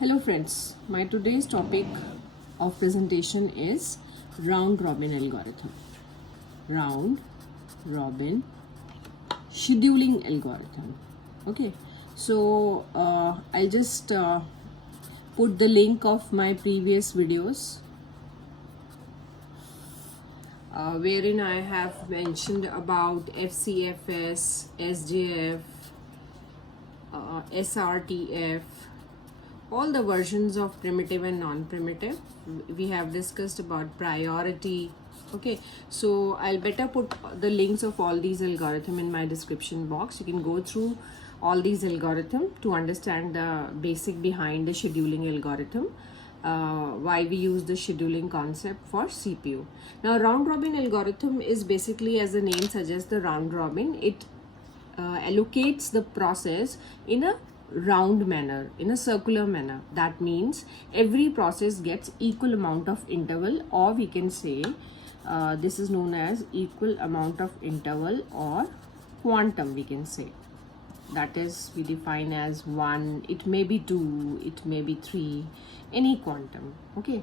Hello friends, my today's topic of presentation is round robin algorithm. Round robin scheduling algorithm. Okay, so I'll just put the link of my previous videos wherein I have mentioned about FCFS, SJF, SRTF, all the versions of primitive and non-primitive. We have discussed about priority. Okay, so I'll better put the links of all these algorithm in my description box. You can go through all these algorithm to understand the basic behind the scheduling algorithm, why we use the scheduling concept for CPU. Now round robin algorithm is basically, as the name suggests, the round robin. It allocates the process in a round manner, in a circular manner. That means every process gets equal amount of interval, or we can say this is known as equal amount of interval or quantum, we can say. That is, we define as 1, it may be 2, it may be 3, any quantum. Okay,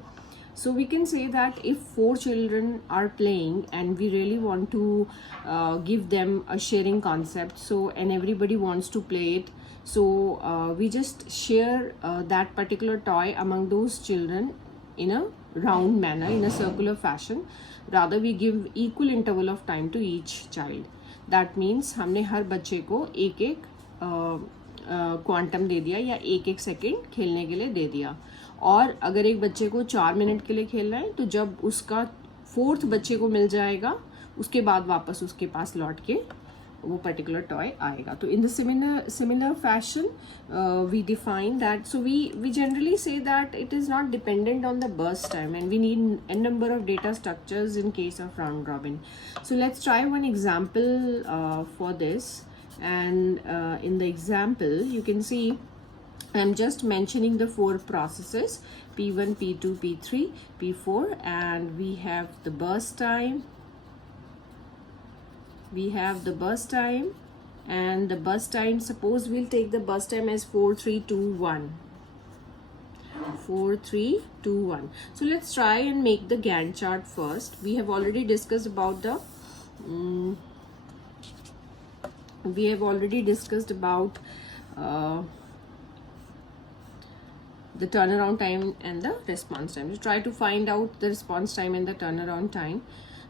so we can say that if 4 children are playing and we really want to give them a sharing concept, so and everybody wants to play it, so we just share that particular toy among those children in a round manner, in a circular fashion. Rather, we give equal interval of time to each child. That means हमने हर बच्चे को एक एक quantum दे दिया या एक एक second खेलने के लिए दे दिया. और अगर एक बच्चे को 4 मिनट के लिए खेलना है, तो जब उसका 4th बच्चे को मिल जाएगा, उसके बाद वापस उसके पास लौट के वो पर्टिकुलर टॉय आएगा. तो in the similar fashion we define that. So we generally say that it is not dependent on the burst time, and we need n number of data structures in case of round robin. So let's try one example for this. And in the example, you can see I'm just mentioning the 4 processes: P1, P2, P3, P4, and we have the burst time. We have the burst time, and the burst time, suppose we'll take the burst time as 4, 3, 2, 1. 4, 3, 2, 1. So let's try and make the Gantt chart first. We have already discussed about the the turnaround time and the response time. So try to find out the response time and the turnaround time.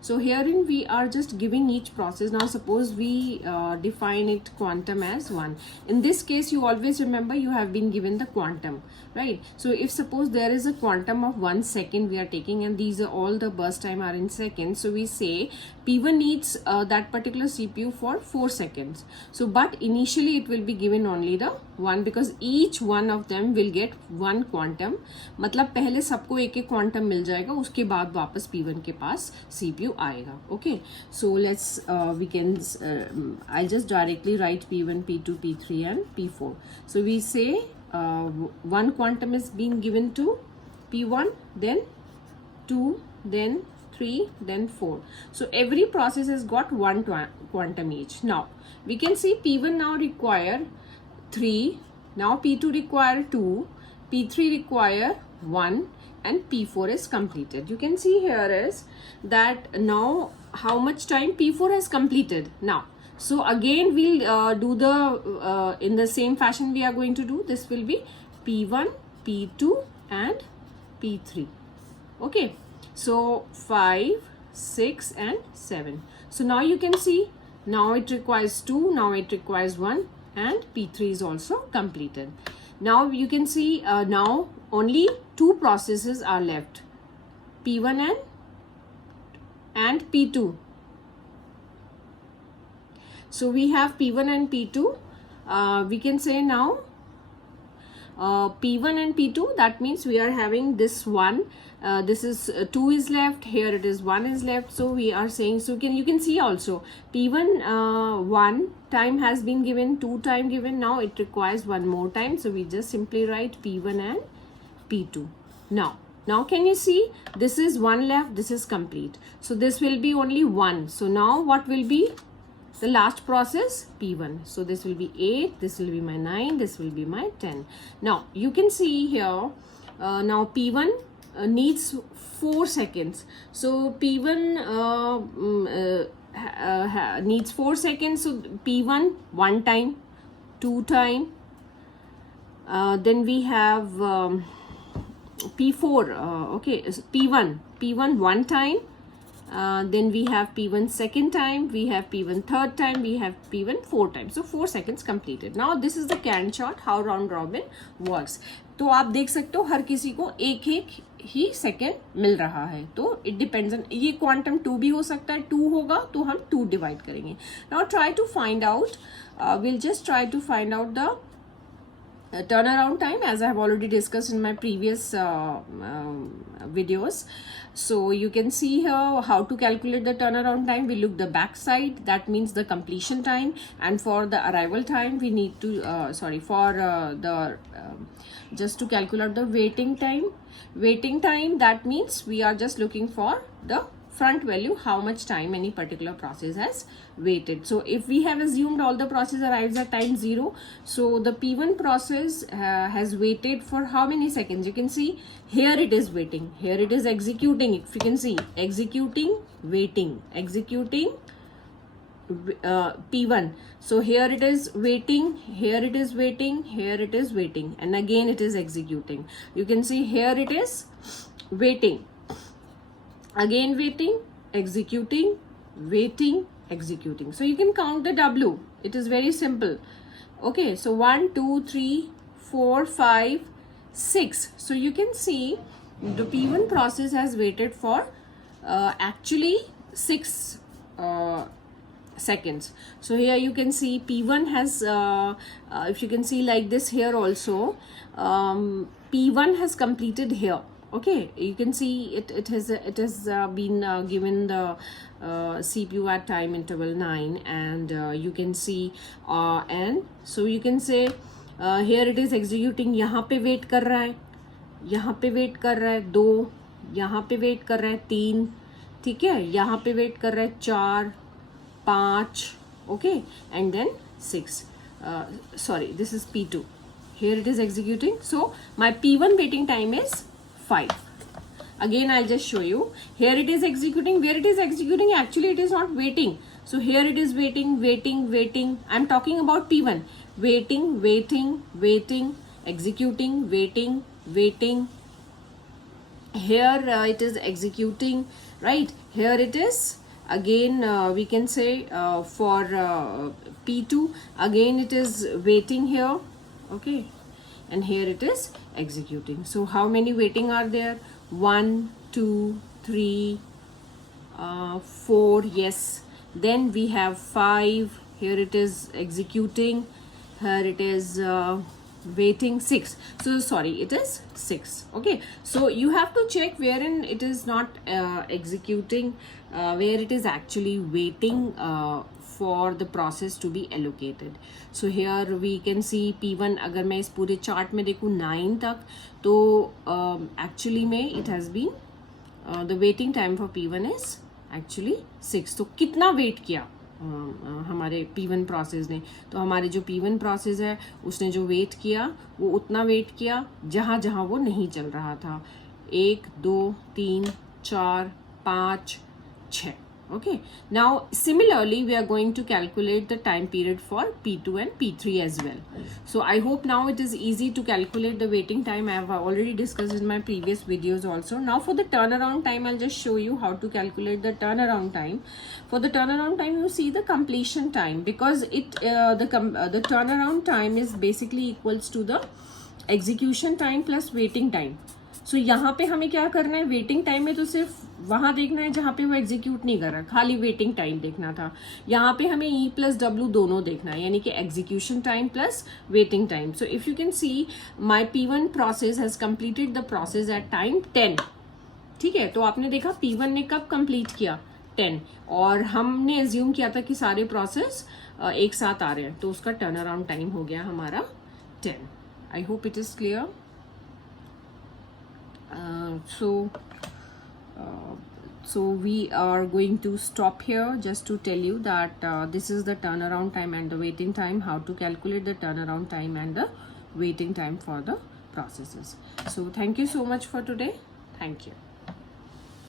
So herein we are just giving each process. Now suppose we define it quantum as 1. In this case, you always remember you have been given the quantum, right? So if suppose there is a quantum of 1 second we are taking, and these are all the burst time are in seconds, so we say P1 needs that particular CPU for 4 seconds. So but initially it will be given only the 1, because each one of them will get 1 quantum. मतलब पहले सबको एक एक quantum मिल जाएगा, उसके बाद वापस P1 के पास CPU आएगा. Okay, so let's we can I'll just directly write P1, P2, P3 and P4. So we say 1 quantum is being given to P1, then 2, then 3, then 4. So every process has got 1 quantum each. Now we can see P1 now require 3, now P2 require 2, P3 require 1, and P4 is completed. You can see here is that now how much time P4 has completed now. So again we'll do the in the same fashion we are going to do. This will be P1, P2 and P3. Okay, so 5, 6 and 7. So now you can see, now it requires 2, now it requires 1, and P3 is also completed. Now you can see now only 2 processes are left, P1 and P2. So we have P1 and P2. We can say now P1 and P2, that means we are having this one, this is 2 is left, here it is 1 is left. So we are saying, so you can see also P1 1 time has been given, 2 time given, now it requires 1 more time. So we just simply write P1 and P2. Now can you see, this is 1 left, this is complete, so this will be only 1. So now what will be the last process P1. So this will be 8, this will be my 9, this will be my 10. Now you can see here, now P1 needs 4 seconds. So P1 needs 4 seconds. So P1 1 time, 2 time, then we have P4, okay, P1 1 time, then we have P1 second time, we have P1 third time, we have P1 4 times. So 4 seconds completed. Now this is the Gantt chart how round robin works. तो आप देख सकते हो हर किसी को एक एक ही second मिल रहा है. तो इट डिपेंड्स ऑन, ये क्वांटम 2 भी हो सकता है, 2 होगा तो हम 2 डिवाइड करेंगे. Now try to find out, will just try to find out the turnaround time, as I have already discussed in my previous videos. So you can see here how to calculate the turnaround time. We look the back side, that means the completion time, and for the arrival time we need to just to calculate the waiting time, that means we are just looking for the front value, how much time any particular process has waited. So if we have assumed all the process arrives at time 0, so the P1 process has waited for how many seconds? You can see here it is waiting, here it is executing. If you can see, executing, waiting, executing, P1. So here it is waiting, here it is waiting, here it is waiting, and again it is executing. You can see here it is waiting, again waiting, executing, waiting, executing. So you can count the W. It is very simple. Okay, so 1 2 3 4 5 6. So you can see the P1 process has waited for actually 6 seconds. So here you can see P1 has if you can see like this, here also P1 has completed here. Okay, you can see it has been given the CPU at time interval 9, and you can see and so you can say here it is executing. यहाँ पे wait कर रहा है, यहाँ पे wait कर रहा है 2, यहाँ पे wait कर रहा है 3, ठीक है, यहाँ पे wait कर रहा है 4 5, okay, and then 6. Sorry, this is P2. Here it is executing. So my P1 waiting time is 5. Again I'll just show you. Here it is executing. Where it is executing, actually it is not waiting. So here it is waiting, waiting, waiting. I'm talking about P1. Waiting, waiting, waiting, executing, waiting, waiting. Here it is executing, right? Here it is again we can say for P2, again it is waiting here, okay, and here it is executing. So how many waiting are there? 1 2 3 4, yes. Then we have 5. Here it is executing, here it is waiting 6. So sorry, it is 6. Okay, so you have to check wherein it is not executing, where it is actually waiting for the process to be allocated. So here we can see P1, अगर मैं इस पूरे chart में देखूँ 9 तक, तो actually में it has been the waiting time for P1 is actually 6. तो कितना वेट किया हमारे P1 प्रोसेस ने? तो हमारे जो P1 प्रोसेस है उसने जो वेट किया वो उतना वेट किया जहाँ जहाँ वो नहीं चल रहा था. 1 2 3 4 5 6. Okay, now similarly we are going to calculate the time period for P2 and P3 as well. So I hope now it is easy to calculate the waiting time. I have already discussed in my previous videos also. Now for the turnaround time, I'll just show you how to calculate the turnaround time. For the turnaround time, you see the completion time, because the turnaround time is basically equals to the execution time plus waiting time. So यहाँ पे हमें क्या करना है? Waiting time में तो सिर्फ वहाँ देखना है जहाँ पे वो एग्जीक्यूट नहीं कर रहा, खाली वेटिंग टाइम देखना था. यहाँ पे हमें E प्लस W दोनों देखना है, यानी कि execution time plus waiting time. So if you can see my P1 process has completed the process at time 10. ठीक है, तो आपने देखा P1 ने कब कंप्लीट किया? 10. और हमने एज्यूम किया था कि सारे प्रोसेस एक साथ आ रहे हैं, तो उसका टर्न अराउंड टाइम हो गया हमारा 10. I hope it is clear. So we are going to stop here just to tell you that this is the turnaround time and the waiting time, how to calculate the turnaround time and the waiting time for the processes. So thank you so much for today. Thank you.